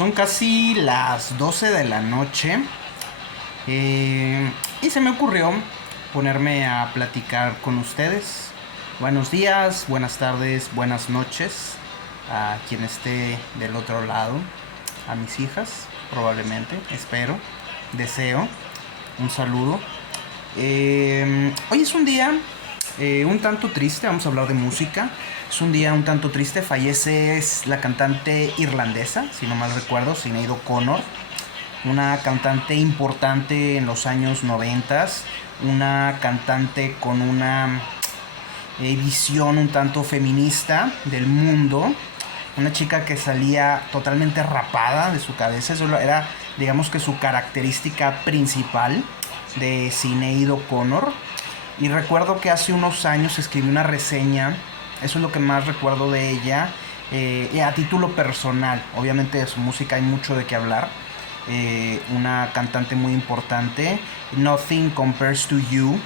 Son casi las 12 de la noche y se me ocurrió ponerme a platicar con ustedes. Buenos días, buenas tardes, buenas noches a quien esté del otro lado, a mis hijas, probablemente, espero, deseo, un saludo. Hoy es un día un tanto triste, vamos a hablar de música. Es un día un tanto triste, fallece la cantante irlandesa, si no mal recuerdo, Sinead O'Connor, una cantante importante en los años 90, una cantante con una visión un tanto feminista del mundo, una chica que salía totalmente rapada de su cabeza. Eso era, digamos, que su característica principal de Sinead O'Connor. Y recuerdo que hace unos años escribí una reseña, eso es lo que más recuerdo de ella, a título personal. Obviamente de su música hay mucho de qué hablar. Una cantante muy importante, Nothing Compares to You,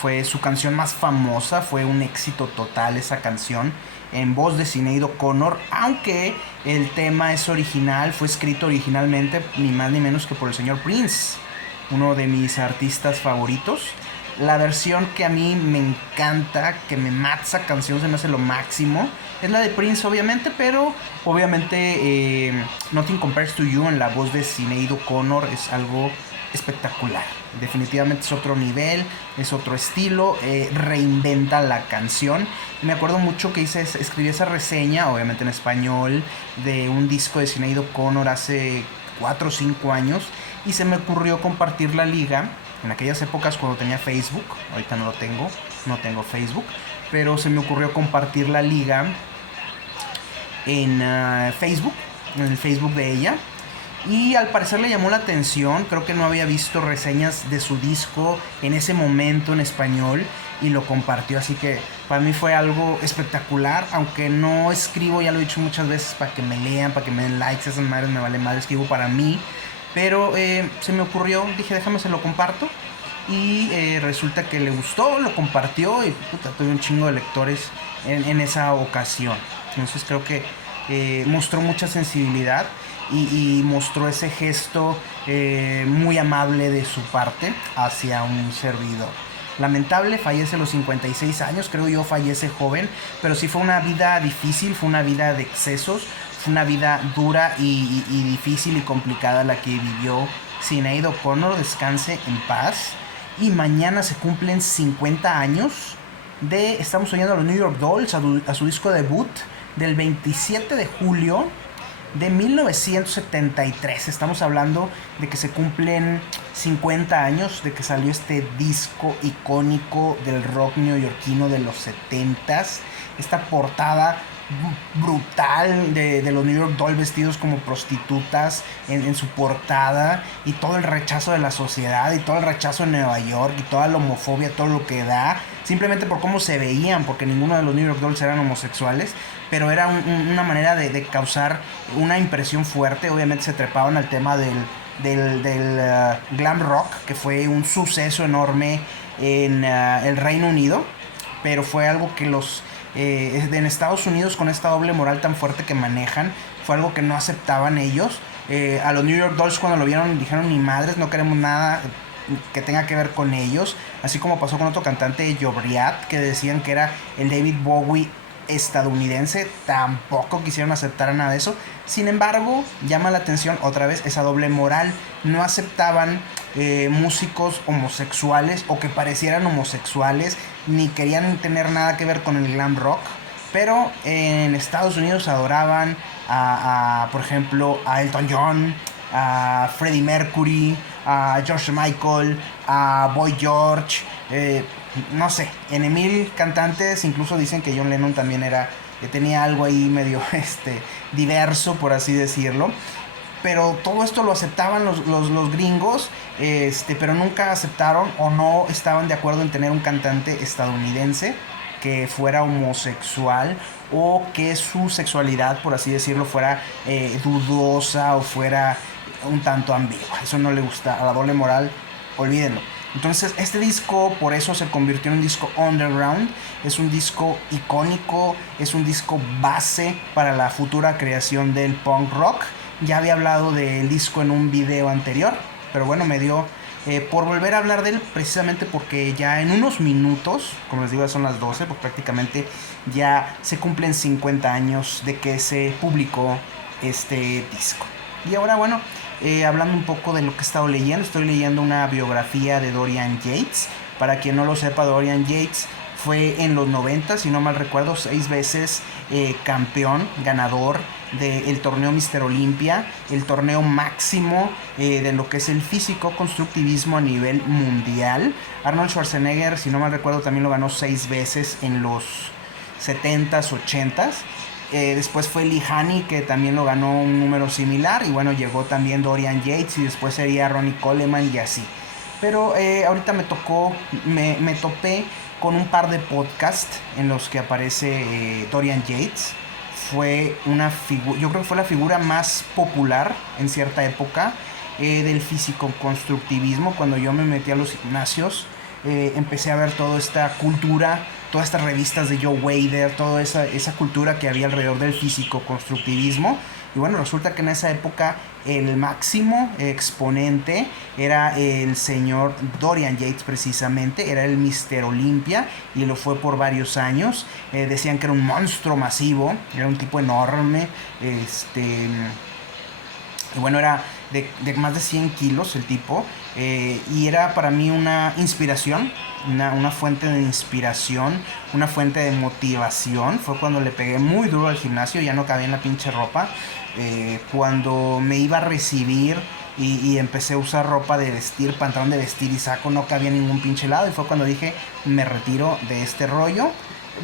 fue su canción más famosa, fue un éxito total esa canción, en voz de Sinead O'Connor, aunque el tema es original, fue escrito originalmente ni más ni menos que por el señor Prince, uno de mis artistas favoritos. La versión que a mí me encanta, que me mata esa canción, se me hace lo máximo, es la de Prince, obviamente, pero obviamente Nothing Compares to You en la voz de Sinead O'Connor es algo espectacular. Definitivamente es otro nivel, es otro estilo, reinventa la canción. Y me acuerdo mucho que escribí esa reseña, obviamente en español, de un disco de Sinead O'Connor hace 4 o 5 años, y se me ocurrió compartir la liga en aquellas épocas cuando tenía Facebook. Ahorita no lo tengo, no tengo Facebook, pero se me ocurrió compartir la liga en Facebook, en el Facebook de ella. Y al parecer le llamó la atención, creo que no había visto reseñas de su disco en ese momento en español y lo compartió, así que para mí fue algo espectacular. Aunque no escribo, ya lo he dicho muchas veces, para que me lean, para que me den likes, esas madres me vale madre, escribo para mí. Pero se me ocurrió, dije déjame se lo comparto, y resulta que le gustó, lo compartió y puta, tuve un chingo de lectores en esa ocasión. Entonces creo que mostró mucha sensibilidad y mostró ese gesto muy amable de su parte hacia un servidor. Lamentable, fallece a los 56 años, creo yo fallece joven, pero sí fue una vida difícil, fue una vida de excesos, fue una vida dura y difícil y complicada la que vivió Sinead O'Connor, descanse en paz. Y mañana se cumplen 50 años estamos oyendo a los New York Dolls, a su disco debut del 27 de julio de 1973. Estamos hablando de que se cumplen 50 años de que salió este disco icónico del rock neoyorquino de los 70s. Esta portada brutal de los New York Dolls vestidos como prostitutas en su portada, y todo el rechazo de la sociedad y todo el rechazo en Nueva York y toda la homofobia, todo lo que da, simplemente por cómo se veían, porque ninguno de los New York Dolls eran homosexuales, pero era una manera de causar una impresión fuerte. Obviamente se trepaban al tema del glam rock, que fue un suceso enorme en el Reino Unido, pero fue algo que en Estados Unidos, con esta doble moral tan fuerte que manejan, fue algo que no aceptaban ellos. A los New York Dolls, cuando lo vieron, dijeron ni madres, no queremos nada que tenga que ver con ellos. Así como pasó con otro cantante, Jobriat, que decían que era el David Bowie estadounidense, tampoco quisieron aceptar nada de eso. Sin embargo, llama la atención otra vez esa doble moral. No aceptaban músicos homosexuales o que parecieran homosexuales, ni querían tener nada que ver con el glam rock. Pero en Estados Unidos adoraban por ejemplo, a Elton John, a Freddie Mercury, a George Michael, a Boy George, no sé, en mil cantantes. Incluso dicen que John Lennon también tenía algo ahí medio diverso, por así decirlo. Pero todo esto lo aceptaban los gringos, pero nunca aceptaron o no estaban de acuerdo en tener un cantante estadounidense que fuera homosexual, o que su sexualidad, por así decirlo, fuera dudosa o fuera un tanto ambigua. Eso no le gusta a la doble moral, olvídenlo. Entonces este disco por eso se convirtió en un disco underground, es un disco icónico, es un disco base para la futura creación del punk rock. Ya había hablado del disco en un video anterior, pero bueno, me dio por volver a hablar de él, precisamente porque ya en unos minutos, como les digo, ya son las 12, pues prácticamente ya se cumplen 50 años de que se publicó este disco. Y ahora, bueno, hablando un poco de lo que he estado leyendo, estoy leyendo una biografía de Dorian Yates. Para quien no lo sepa, Dorian Yates fue en los 90, si no mal recuerdo, 6 veces campeón, ganador del torneo Mister Olympia, el torneo máximo de lo que es el físico-constructivismo a nivel mundial. Arnold Schwarzenegger, si no mal recuerdo, también lo ganó 6 veces en los 70s, 80s. Después fue Lee Haney, que también lo ganó un número similar. Y bueno, llegó también Dorian Yates y después sería Ronnie Coleman y así. Pero ahorita me topé con un par de podcasts en los que aparece Dorian Yates. Fue yo creo que fue la figura más popular en cierta época del físico-constructivismo. Cuando yo me metí a los gimnasios, empecé a ver toda esta cultura, todas estas revistas de Joe Weider, toda esa cultura que había alrededor del físico-constructivismo. Y bueno, resulta que en esa época el máximo exponente era el señor Dorian Yates, precisamente. Era el Mister Olympia y lo fue por varios años. Decían que era un monstruo masivo, era un tipo enorme. Y bueno, era de más de 100 kilos el tipo. Y era para mí una inspiración, una fuente de inspiración, una fuente de motivación. Fue cuando le pegué muy duro al gimnasio, ya no cabía en la pinche ropa. Cuando me iba a recibir y empecé a usar ropa de vestir, pantalón de vestir y saco, no cabía en ningún pinche lado. Y fue cuando dije, me retiro de este rollo.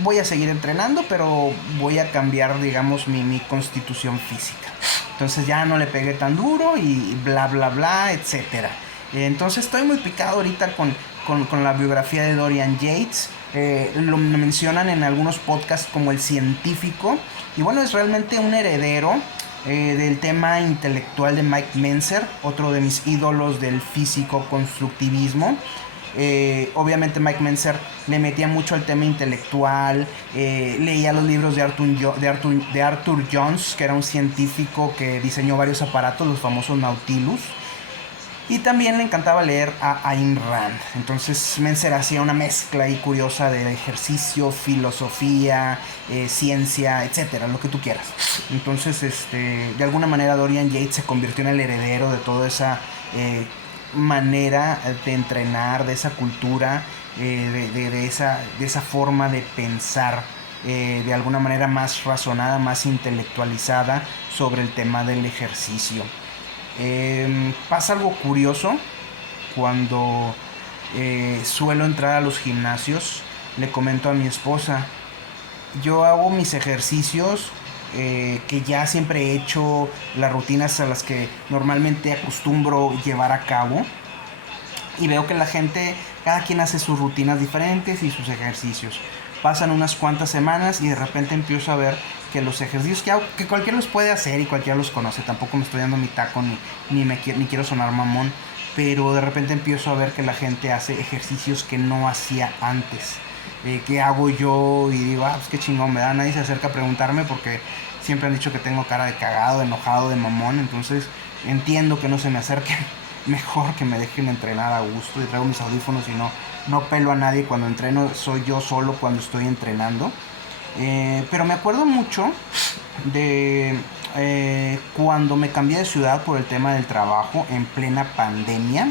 Voy a seguir entrenando, pero voy a cambiar, digamos, mi constitución física. Entonces ya no le pegué tan duro y bla, bla, bla, etcétera. Entonces estoy muy picado ahorita con la biografía de Dorian Yates. Lo mencionan en algunos podcasts como el científico. Y bueno, es realmente un heredero del tema intelectual de Mike Mentzer, otro de mis ídolos del físico-constructivismo. Obviamente Mike Mentzer le metía mucho al tema intelectual. Leía los libros de Arthur Jones, que era un científico que diseñó varios aparatos, los famosos Nautilus. Y también le encantaba leer a Ayn Rand. Entonces Mentzer hacía una mezcla ahí curiosa de ejercicio, filosofía, ciencia, etcétera, lo que tú quieras. Entonces, de alguna manera Dorian Yates se convirtió en el heredero de toda esa manera de entrenar, de esa cultura, de esa forma de pensar, de alguna manera más razonada, más intelectualizada sobre el tema del ejercicio. Pasa algo curioso cuando suelo entrar a los gimnasios. Le comento a mi esposa, yo hago mis ejercicios que ya siempre he hecho, las rutinas a las que normalmente acostumbro llevar a cabo, y veo que la gente, cada quien hace sus rutinas diferentes y sus ejercicios. Pasan unas cuantas semanas y de repente empiezo a ver que los ejercicios que hago, que cualquiera los puede hacer y cualquiera los conoce, tampoco me estoy dando mi taco ni quiero sonar mamón, pero de repente empiezo a ver que la gente hace ejercicios que no hacía antes. ¿Qué hago yo? Y digo, pues qué chingón, ¿verdad? Nadie se acerca a preguntarme porque siempre han dicho que tengo cara de cagado, de enojado, de mamón. Entonces entiendo que no se me acerquen. Mejor que me dejen entrenar a gusto. Y traigo mis audífonos y no pelo a nadie cuando entreno. Soy yo solo cuando estoy entrenando. Pero me acuerdo mucho de cuando me cambié de ciudad por el tema del trabajo en plena pandemia.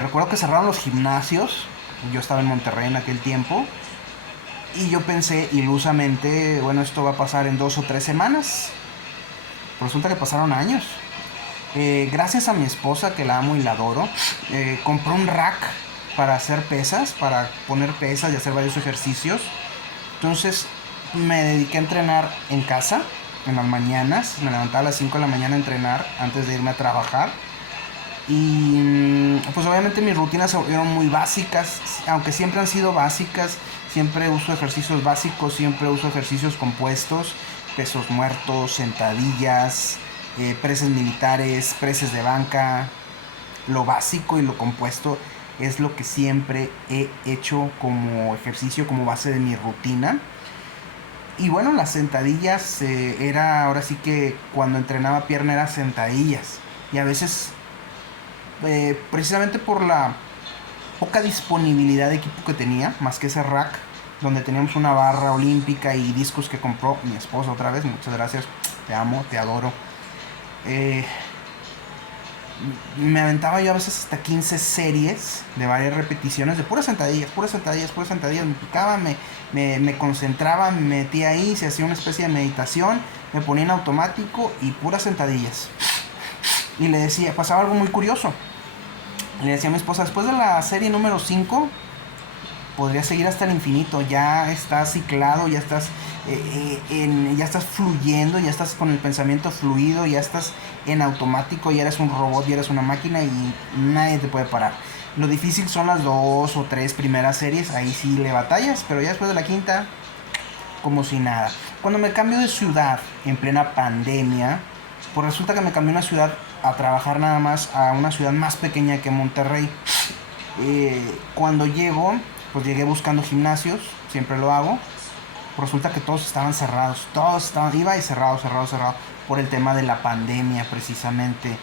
Recuerdo que cerraron los gimnasios. Yo estaba en Monterrey en aquel tiempo y yo pensé ilusamente, bueno, esto va a pasar en 2 o 3 semanas. Resulta que pasaron años. Gracias a mi esposa, que la amo y la adoro, compré un rack para hacer pesas, para poner pesas y hacer varios ejercicios. Entonces me dediqué a entrenar en casa en las mañanas. Me levantaba a las 5 de la mañana a entrenar antes de irme a trabajar. Y pues obviamente mis rutinas se volvieron muy básicas, aunque siempre han sido básicas. Siempre uso ejercicios básicos, siempre uso ejercicios compuestos, pesos muertos, sentadillas, preses militares, preses de banca. Lo básico y lo compuesto es lo que siempre he hecho como ejercicio, como base de mi rutina. Y bueno, las sentadillas era ahora sí que cuando entrenaba pierna era sentadillas. Y a veces, precisamente por la poca disponibilidad de equipo que tenía, más que ese rack, donde teníamos una barra olímpica y discos que compró mi esposa otra vez, muchas gracias, te amo, te adoro. Eh, Me aventaba yo a veces hasta 15 series de varias repeticiones de puras sentadillas, puras sentadillas, puras sentadillas. Me picaba, me concentraba, me metía ahí, se hacía una especie de meditación, me ponía en automático y puras sentadillas. Y le decía, pasaba algo muy curioso. Le decía a mi esposa, después de la serie número 5, podría seguir hasta el infinito. Ya estás ciclado, ya estás ya estás fluyendo, ya estás con el pensamiento fluido, ya estás en automático, ya eres un robot, ya eres una máquina y nadie te puede parar. Lo difícil son las 2 o 3 primeras series, ahí sí le batallas, pero ya después de la quinta, como si nada. Cuando me cambio de ciudad en plena pandemia, pues resulta que me cambié una ciudad a trabajar nada más a una ciudad más pequeña que Monterrey. Cuando llego, pues llegué buscando gimnasios, siempre lo hago. Resulta que todos estaban cerrados, iba y cerrado, por el tema de la pandemia precisamente.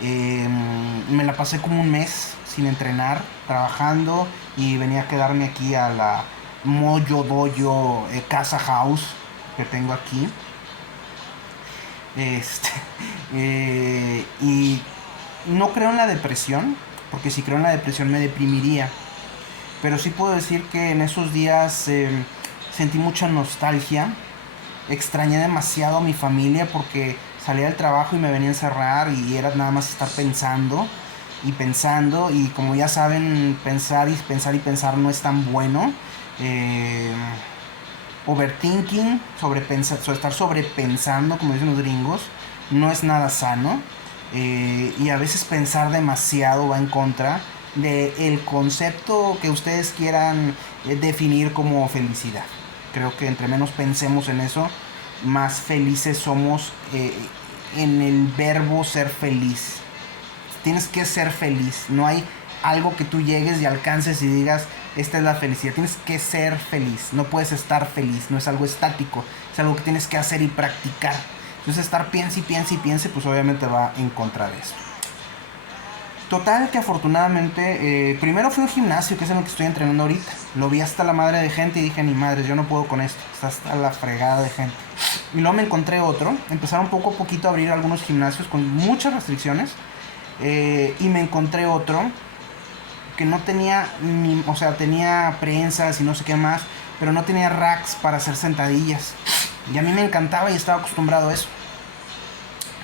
Me la pasé como un mes sin entrenar, trabajando, y venía a quedarme aquí a la Moyo Dojo Casa House que tengo aquí. Y no creo en la depresión, porque si creo en la depresión me deprimiría. Pero sí puedo decir que en esos días sentí mucha nostalgia. Extrañé demasiado a mi familia porque salía del trabajo y me venía a encerrar y era nada más estar pensando y pensando. Y como ya saben, pensar no es tan bueno. Overthinking, estar sobrepensando, como dicen los gringos, no es nada sano. Y a veces pensar demasiado va en contra del concepto que ustedes quieran definir como felicidad. Creo que entre menos pensemos en eso, más felices somos en el verbo ser feliz. Tienes que ser feliz. No hay algo que tú llegues y alcances y digas, esta es la felicidad. Tienes que ser feliz. No puedes estar feliz. No es algo estático. Es algo que tienes que hacer y practicar. Entonces estar piense y piense y piense, pues obviamente va en contra de eso. Total que afortunadamente, primero fui a un gimnasio, que es en el que estoy entrenando ahorita. Lo vi hasta la madre de gente y dije, ni madre, yo no puedo con esto. Está hasta la fregada de gente. Y luego me encontré otro. Empezaron poco a poquito a abrir algunos gimnasios con muchas restricciones. Y me encontré otro que no tenía o sea, tenía prensas y no sé qué más, pero no tenía racks para hacer sentadillas. Y a mí me encantaba y estaba acostumbrado a eso.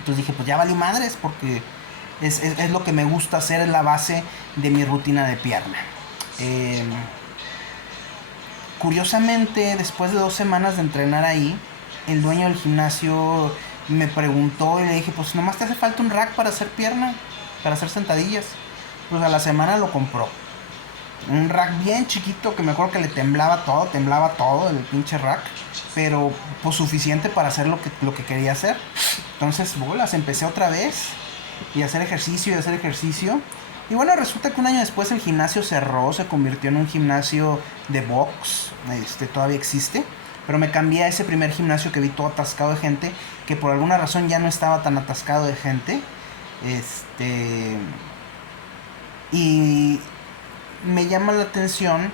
Entonces dije, pues ya valí madres, porque es lo que me gusta hacer, es la base de mi rutina de pierna. Curiosamente, después de 2 semanas de entrenar ahí, el dueño del gimnasio me preguntó y le dije, pues nomás te hace falta un rack para hacer pierna, para hacer sentadillas. Pues a la semana lo compró. Un rack bien chiquito que me acuerdo que le temblaba todo el pinche rack, pero pues suficiente para hacer lo que quería hacer. Entonces, bolas, empecé otra vez y hacer ejercicio. Y bueno, resulta que un año después el gimnasio cerró, se convirtió en un gimnasio de box. Todavía existe, pero me cambié a ese primer gimnasio que vi todo atascado de gente, que por alguna razón ya no estaba tan atascado de gente. Y me llama la atención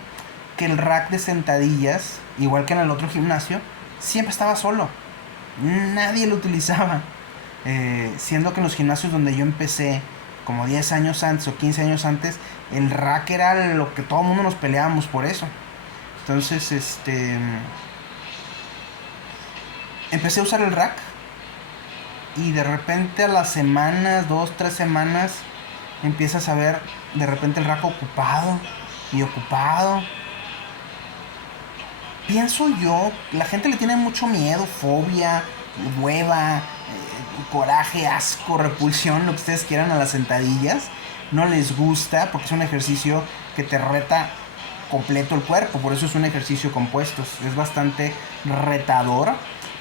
que el rack de sentadillas, igual que en el otro gimnasio, siempre estaba solo. Nadie lo utilizaba. Siendo que en los gimnasios donde yo empecé, como 10 años antes o 15 años antes, el rack era lo que todo el mundo nos peleábamos por eso. Entonces, empecé a usar el rack y de repente a las semanas, 2, 3 semanas, empiezas a ver de repente el rack ocupado. Pienso yo, la gente le tiene mucho miedo, fobia, hueva, coraje, asco, repulsión, lo que ustedes quieran a las sentadillas. No les gusta porque es un ejercicio que te reta completo el cuerpo, por eso es un ejercicio compuesto, es bastante retador.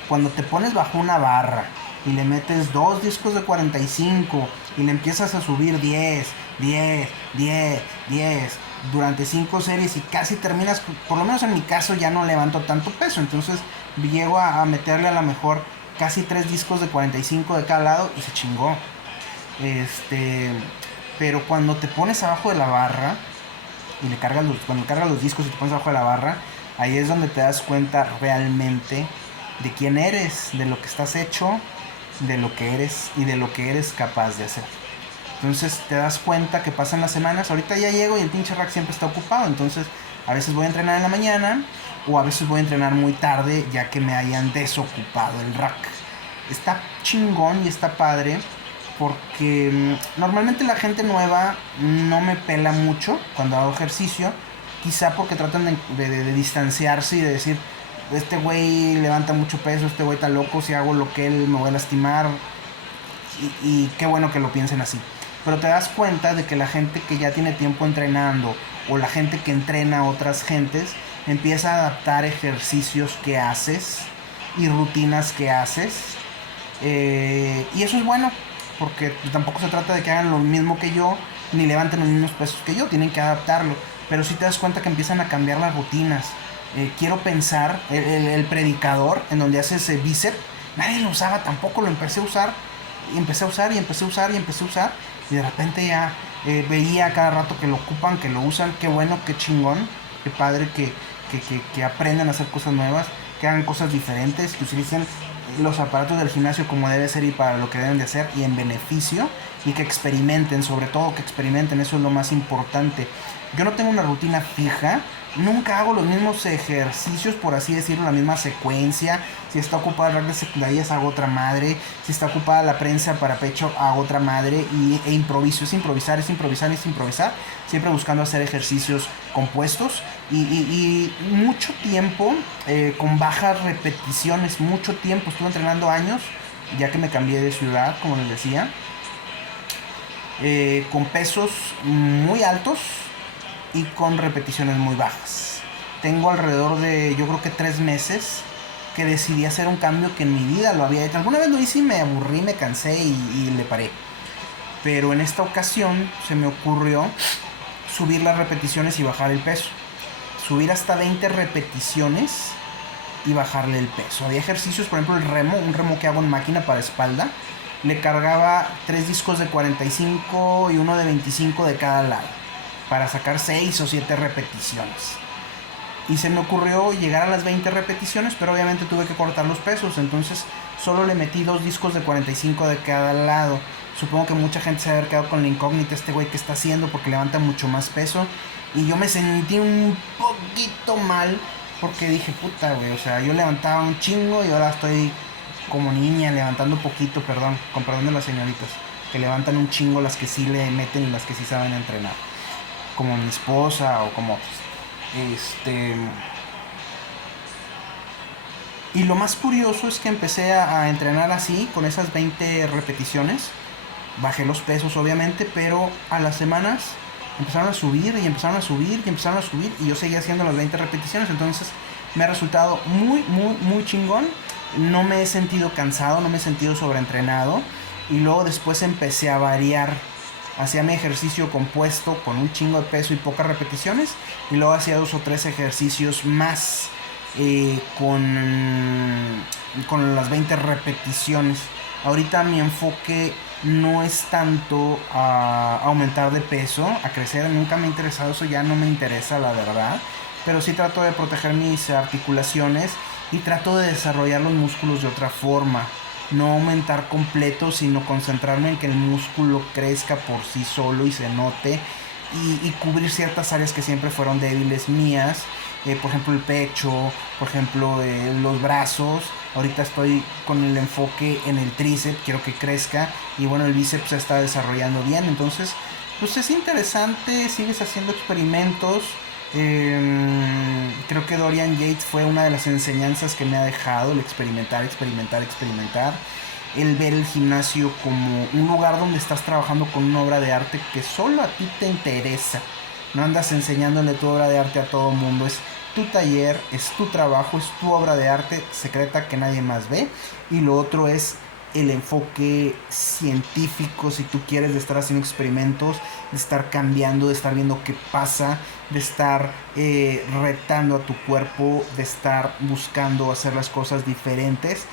Cuando te pones bajo una barra y le metes 2 discos de 45 y le empiezas a subir 10, durante 5 series y casi terminas, por lo menos en mi caso ya no levanto tanto peso, entonces llego a meterle a lo mejor casi 3 discos de 45 de cada lado y se chingó. Pero cuando te pones abajo de la barra y cuando cargas los discos y te pones abajo de la barra, ahí es donde te das cuenta realmente de quién eres, de lo que estás hecho, de lo que eres y de lo que eres capaz de hacer. Entonces te das cuenta que pasan las semanas, ahorita ya llego y el pinche rack siempre está ocupado, entonces a veces voy a entrenar en la mañana o a veces voy a entrenar muy tarde ya que me hayan desocupado el rack. Está chingón y está padre porque normalmente la gente nueva no me pela mucho cuando hago ejercicio, quizá porque tratan de distanciarse y de decir, este güey levanta mucho peso, este güey está loco, si hago lo que él me voy a lastimar, y qué bueno que lo piensen así. Pero te das cuenta de que la gente que ya tiene tiempo entrenando o la gente que entrena a otras gentes empieza a adaptar ejercicios que haces y rutinas que haces, y eso es bueno porque tampoco se trata de que hagan lo mismo que yo ni levanten los mismos pesos que yo, tienen que adaptarlo, pero sí te das cuenta que empiezan a cambiar las rutinas. Quiero pensar, el predicador en donde haces bíceps, nadie lo usaba, tampoco lo empecé a usar, y empecé a usar y de repente ya veía cada rato que lo ocupan, que lo usan. Qué bueno, qué chingón, qué padre que aprendan a hacer cosas nuevas, que hagan cosas diferentes, que utilicen los aparatos del gimnasio como debe ser y para lo que deben de hacer y en beneficio, y que experimenten, sobre todo que experimenten, eso es lo más importante. Yo no tengo una rutina fija, nunca hago los mismos ejercicios, por así decirlo, la misma secuencia. Si está ocupada el rack de secundarias, hago otra madre. Si está ocupada la prensa para pecho, hago otra madre. E improviso, es improvisar. Siempre buscando hacer ejercicios compuestos. Y mucho tiempo, con bajas repeticiones, mucho tiempo. Estuve entrenando años, ya que me cambié de ciudad, como les decía. Con pesos muy altos y con repeticiones muy bajas. Tengo alrededor de, yo creo que 3 meses que decidí hacer un cambio que en mi vida lo había hecho. Alguna vez lo hice y me aburrí, me cansé y le paré. Pero en esta ocasión se me ocurrió subir las repeticiones y bajar el peso. Subir hasta 20 repeticiones y bajarle el peso. Había ejercicios, por ejemplo el remo, un remo que hago en máquina para espalda. Le cargaba 3 discos de 45 y uno de 25 de cada lado, para sacar 6 o 7 repeticiones. Y se me ocurrió llegar a las 20 repeticiones, pero obviamente tuve que cortar los pesos, entonces solo le metí 2 discos de 45 de cada lado. Supongo que mucha gente se ha quedado con la incógnita, este güey que está haciendo, porque levanta mucho más peso. Y yo me sentí un poquito mal, porque dije, puta güey, o sea, yo levantaba un chingo y ahora estoy como niña levantando poquito, perdón, con perdón de las señoritas, que levantan un chingo, las que sí le meten y las que sí saben entrenar, como mi esposa o como otros. Y lo más curioso es que empecé a entrenar así, con esas 20 repeticiones. Bajé los pesos obviamente, pero a las semanas empezaron a subir y empezaron a subir y empezaron a subir, y yo seguía haciendo las 20 repeticiones. Entonces me ha resultado muy chingón. No me he sentido cansado, no me he sentido sobreentrenado. Y luego después empecé a variar. Hacía mi ejercicio compuesto con un chingo de peso y pocas repeticiones, y luego hacía 2 o 3 ejercicios más, con las 20 repeticiones. Ahorita mi enfoque no es tanto a aumentar de peso, a crecer. Nunca me ha interesado eso, ya no me interesa, la verdad. Pero sí trato de proteger mis articulaciones y trato de desarrollar los músculos de otra forma. No aumentar completo, sino concentrarme en que el músculo crezca por sí solo y se note, y cubrir ciertas áreas que siempre fueron débiles mías, por ejemplo el pecho, por ejemplo los brazos. Ahorita estoy con el enfoque en el tríceps, quiero que crezca, y bueno, el bíceps se está desarrollando bien. Entonces pues es interesante, sigues haciendo experimentos. Creo que Dorian Yates fue una de las enseñanzas que me ha dejado, el experimentar, el ver el gimnasio como un lugar donde estás trabajando con una obra de arte que solo a ti te interesa. No andas enseñándole tu obra de arte a todo mundo, es tu taller, es tu trabajo, es tu obra de arte secreta que nadie más ve. Y lo otro es el enfoque científico, si tú quieres, de estar haciendo experimentos, de estar cambiando, de estar viendo qué pasa, de estar retando a tu cuerpo, de estar buscando hacer las cosas diferentes,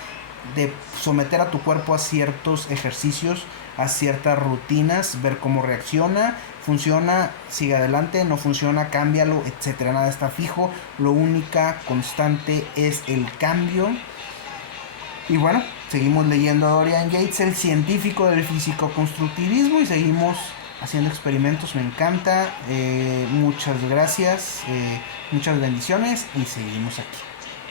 de someter a tu cuerpo a ciertos ejercicios, a ciertas rutinas, ver cómo reacciona, funciona, sigue adelante, no funciona, cámbialo, etcétera. Nada está fijo, lo única constante es el cambio. Y bueno, seguimos leyendo a Dorian Yates, el científico del físico-constructivismo, y seguimos haciendo experimentos. Me encanta. Muchas gracias, muchas bendiciones, y seguimos aquí.